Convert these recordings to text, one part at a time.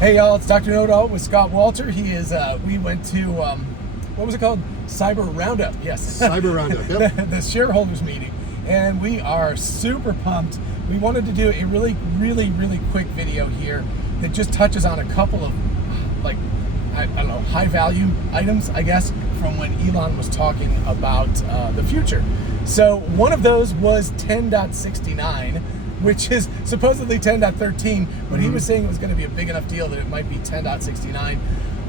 Hey y'all, it's Dr. Know-It-All with Scott Walter. He is, we went to, what was it called? Cyber Roundup, yes. Cyber Roundup, yep. the shareholders meeting. And we are super pumped. We wanted to do a really quick video here that just touches on a couple of, like, I don't know, high value items, I guess, from when Elon was talking about the future. So one of those was 10.69, which is supposedly 10.13, but he was saying it was going to be a big enough deal that it might be 10.69.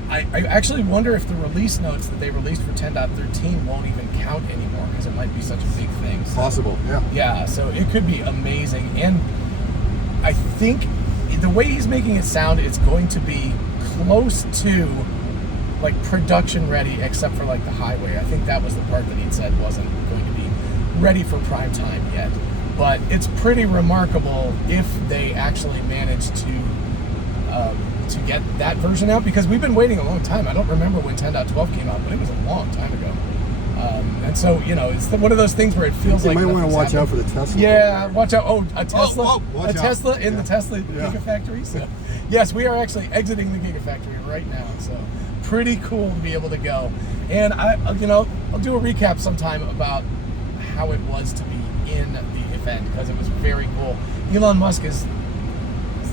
I actually wonder if the release notes that they released for 10.13 won't even count anymore, because it might be such a big thing. So, possible, yeah. Yeah, so it could be amazing. And I think the way he's making it sound, it's going to be close to like production ready, except for like the highway. I think that was the part that he'd said wasn't going to be ready for prime time yet. But it's pretty remarkable if they actually manage to get that version out, because we've been waiting a long time. I don't remember when 10.12 came out, but it was a long time ago. And so, you know, it's one of those things where it feels like you might want to watch out for the Tesla. Yeah, watch out. Oh, a Tesla. Watch out. Tesla in the Tesla Gigafactory. So, yes, we are actually exiting the Gigafactory right now. So, pretty cool to be able to go. And I'll do a recap sometime about how it was to be in the event, because it was very cool. Elon Musk is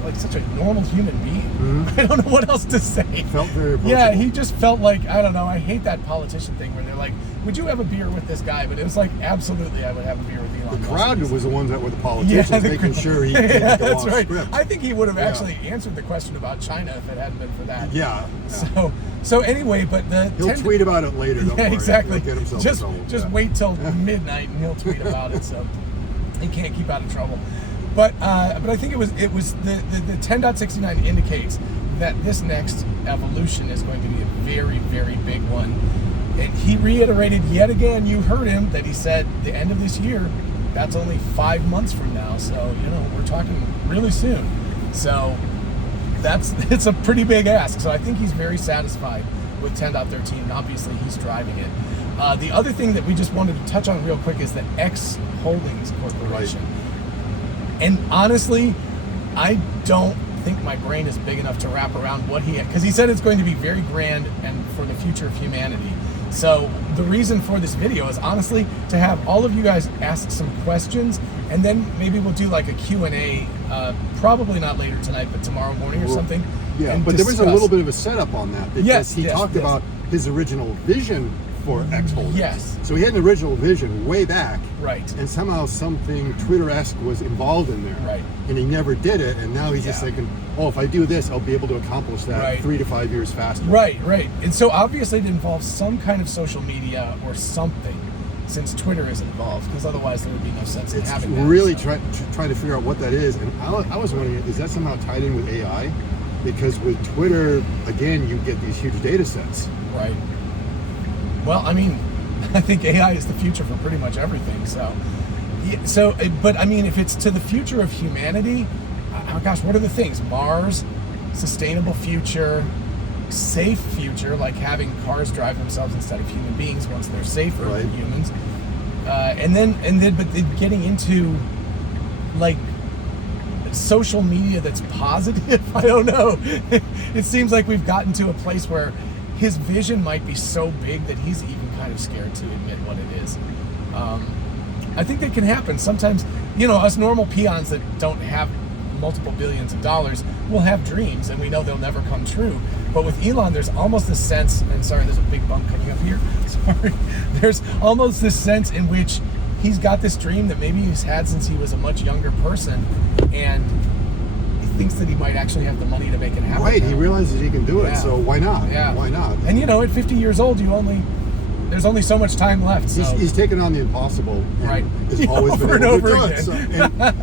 like such a normal human being. I don't know what else to say. Felt very approachable. Yeah, he just felt like, I don't know, I hate that politician thing where they're like, would you have a beer with this guy? But it was like, absolutely, I would have a beer with Elon Musk. The crowd was the ones that were the politicians, making sure he didn't go off script. I think he would have actually answered the question about China if it hadn't been for that. Yeah. So anyway, but he'll tweet about it later. Don't worry. Exactly. He'll get himself just in trouble. just wait till midnight and he'll tweet about it. So he can't keep out of trouble. But I think it was the 10.69 indicates that this next evolution is going to be a very big one. And he reiterated yet again, you heard him, that he said the end of this year, that's only 5 months from now. So, we're talking really soon. So it's a pretty big ask. So I think he's very satisfied with 10.13, and obviously he's driving it. The other thing that we just wanted to touch on real quick is the X Holdings Corporation. Right. And honestly, I don't think my brain is big enough to wrap around what because he said it's going to be very grand and for the future of humanity. So the reason for this video is honestly to have all of you guys ask some questions, and then maybe we'll do like a Q&A, probably not later tonight, but tomorrow morning or something. Yeah, but there was a little bit of a setup on that, because he talked about his original vision for X Holdings. Yes. So he had an original vision way back. Right. And somehow something Twitter-esque was involved in there. Right. And he never did it, and now he's just thinking, if I do this, I'll be able to accomplish that 3 to 5 years faster. Right. And so obviously it involves some kind of social media or something, since Twitter is involved, because otherwise there would be no sense in having that. It's really trying to figure out what that is. And I was wondering, is that somehow tied in with AI? Because with Twitter, again, you get these huge data sets. Right. Well, I mean, I think AI is the future for pretty much everything. But I mean, if it's to the future of humanity, oh gosh, what are the things? Mars, sustainable future, safe future, like having cars drive themselves instead of human beings once they're safer than humans. But getting into like social media that's positive. I don't know. It seems like we've gotten to a place where his vision might be so big that he's even kind of scared to admit what it is. I think that can happen. Sometimes, us normal peons that don't have multiple billions of dollars will have dreams, and we know they'll never come true. But with Elon, there's almost this sense, and sorry, there's a big bump coming up here. Sorry. There's almost this sense in which he's got this dream that maybe he's had since he was a much younger person, and thinks that he might actually have the money to make it happen. Right, he realizes he can do it, so why not? Yeah. Why not? And at 50 years old, there's only so much time left. So. He's taken on the impossible. Right. Has always over been and able over to do again. it. So,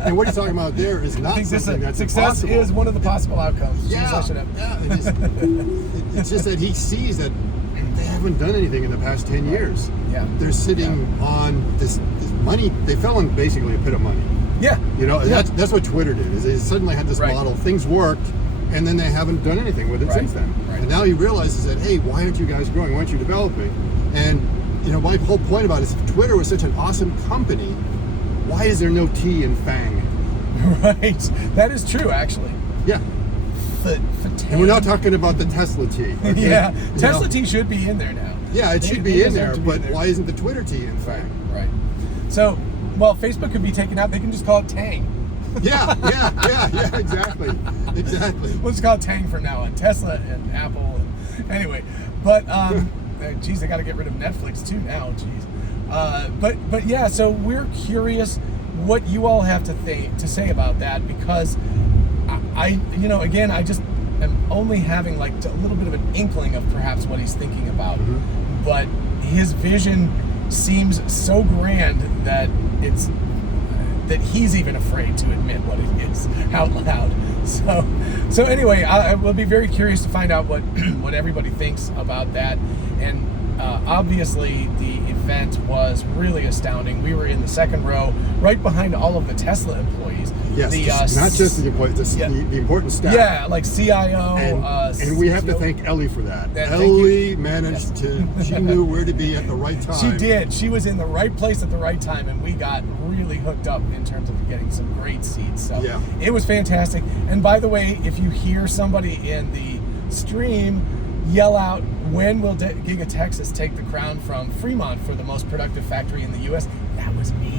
and what he's talking about there is not something that's success impossible. is one of the possible outcomes. Yeah. It's just that he sees that they haven't done anything in the past 10 years. Yeah. They're sitting on this money. They fell in basically a pit of money. Yeah. That's what Twitter did. Is they suddenly had this model, things worked, and then they haven't done anything with it since then. Right. And now he realizes that, hey, why aren't you guys growing? Why aren't you developing? And my whole point about it is, if Twitter was such an awesome company, why is there no T in FANG? Right. That is true, actually. Yeah. for And we're not talking about the Tesla T. Okay? Yeah, Tesla T should be in there now. Yeah, it should be in there, but why isn't the Twitter T in fact? Right. So, well, Facebook could be taken out. They can just call it Tang. Yeah, exactly. We'll just call it Tang from now on. Tesla and Apple. Anyway, but geez, they got to get rid of Netflix too now. Geez. But yeah, so we're curious what you all have to say about that, because I again, I just am only having like a little bit of an inkling of perhaps what he's thinking about, but his vision seems so grand that he's even afraid to admit what it is out loud. So anyway, I will be very curious to find out what everybody thinks about that. And obviously the event was really astounding. We were in the second row, right behind all of the Tesla employees. Yes, not just the employees, the important staff. Yeah, like CIO. And we have to thank Ellie for that. Ellie managed to, she knew where to be at the right time. She did. She was in the right place at the right time, and we got really hooked up in terms of getting some great seats. So it was fantastic. And by the way, if you hear somebody in the stream yell out, when will Giga Texas take the crown from Fremont for the most productive factory in the U.S.? That was me.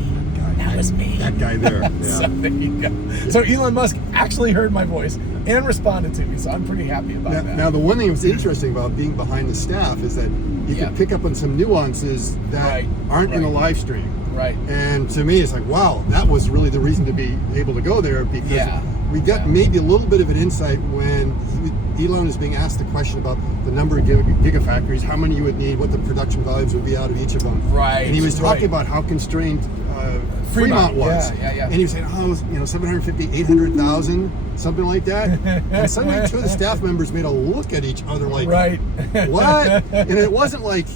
That was me. That guy there. Yeah. So there you go. So Elon Musk actually heard my voice and responded to me, so I'm pretty happy about that. Now, the one thing that was interesting about being behind the staff is that you could pick up on some nuances that aren't in the live stream. Right. And to me, it's like, wow, that was really the reason to be able to go there, because we got maybe a little bit of an insight when Elon is being asked the question about the number of gigafactories, how many you would need, what the production volumes would be out of each of them. Right. And he was talking about how constrained Fremont was. Yeah. And he was saying, 750, 800,000, something like that. And suddenly two of the staff members made a look at each other like, what? And it wasn't like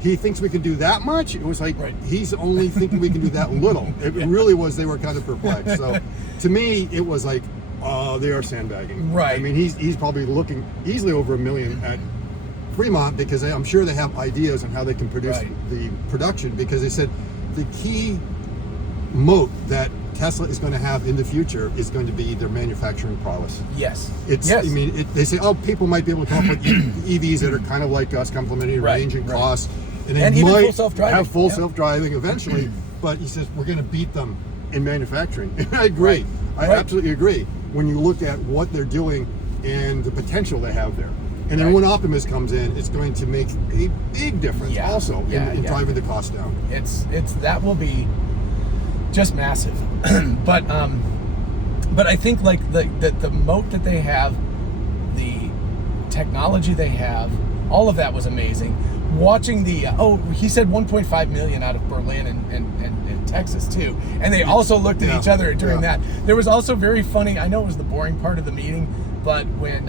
he thinks we can do that much. It was like he's only thinking we can do that little. It really was, they were kind of perplexed. So to me, it was like, oh, they are sandbagging. Right. I mean, he's probably looking easily over $1 million at Fremont, because I'm sure they have ideas on how they can produce the production, because they said the key moat that Tesla is going to have in the future is going to be their manufacturing prowess. Yes. I mean, they say, people might be able to come up with EVs that are kind of like us, complementary range and cost, and they even might full self-driving. Have full self-driving eventually. But he says we're going to beat them in manufacturing. And I agree. I absolutely agree. When you look at what they're doing and the potential they have there. And then when Optimus comes in, it's going to make a big difference also in driving the cost down. That will be just massive. but I think like the moat that they have, the technology they have, all of that was amazing. Watching the he said 1.5 million out of Berlin and Texas too, and they also looked at each other during that. There was also very funny, I know it was the boring part of the meeting, but when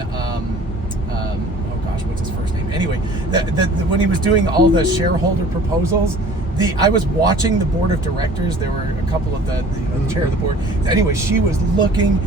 what's his first name? Anyway, when he was doing all the shareholder proposals, I was watching the board of directors. There were a couple of the chair of the board. Anyway, she was looking.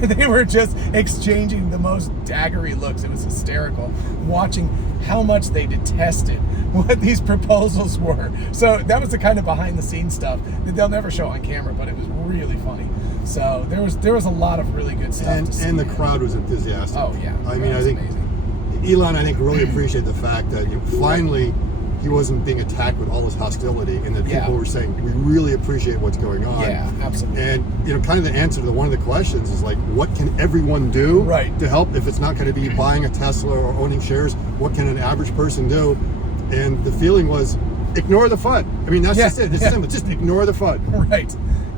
They were just exchanging the most daggery looks. It was hysterical watching how much they detested what these proposals were. So that was the kind of behind the scenes stuff that they'll never show on camera, but it was really funny. So there was a lot of really good stuff. And the crowd was enthusiastic. Oh yeah. I mean, I think amazing. Elon, really appreciated the fact that finally he wasn't being attacked with all this hostility, and that people were saying, we really appreciate what's going on. Yeah, absolutely. And kind of the answer to one of the questions is like, what can everyone do to help? If it's not going to be buying a Tesla or owning shares, what can an average person do? And the feeling was, ignore the FUD. I mean, that's just it. It's simple. Just ignore the FUD. Right.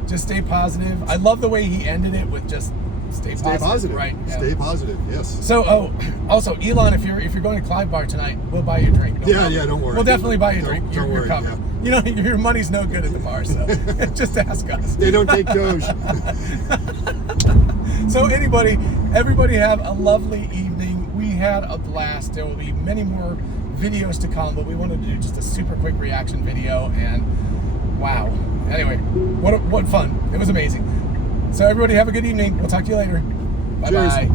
Just stay positive. I love the way he ended it with just stay positive. Right. Yeah. Stay positive. Yes. So, also, Elon, if you're going to Clive Bar tonight, we'll buy you a drink. Don't worry. We'll definitely buy you a drink. Don't worry. You're covered. Yeah. Your money's no good at the bar, so just ask us. They don't take Doge. So everybody have a lovely evening. We had a blast. There will be many more videos to come, but we wanted to do just a super quick reaction video, and wow. Anyway, what fun. It was amazing. So everybody have a good evening. We'll talk to you later. Bye-bye.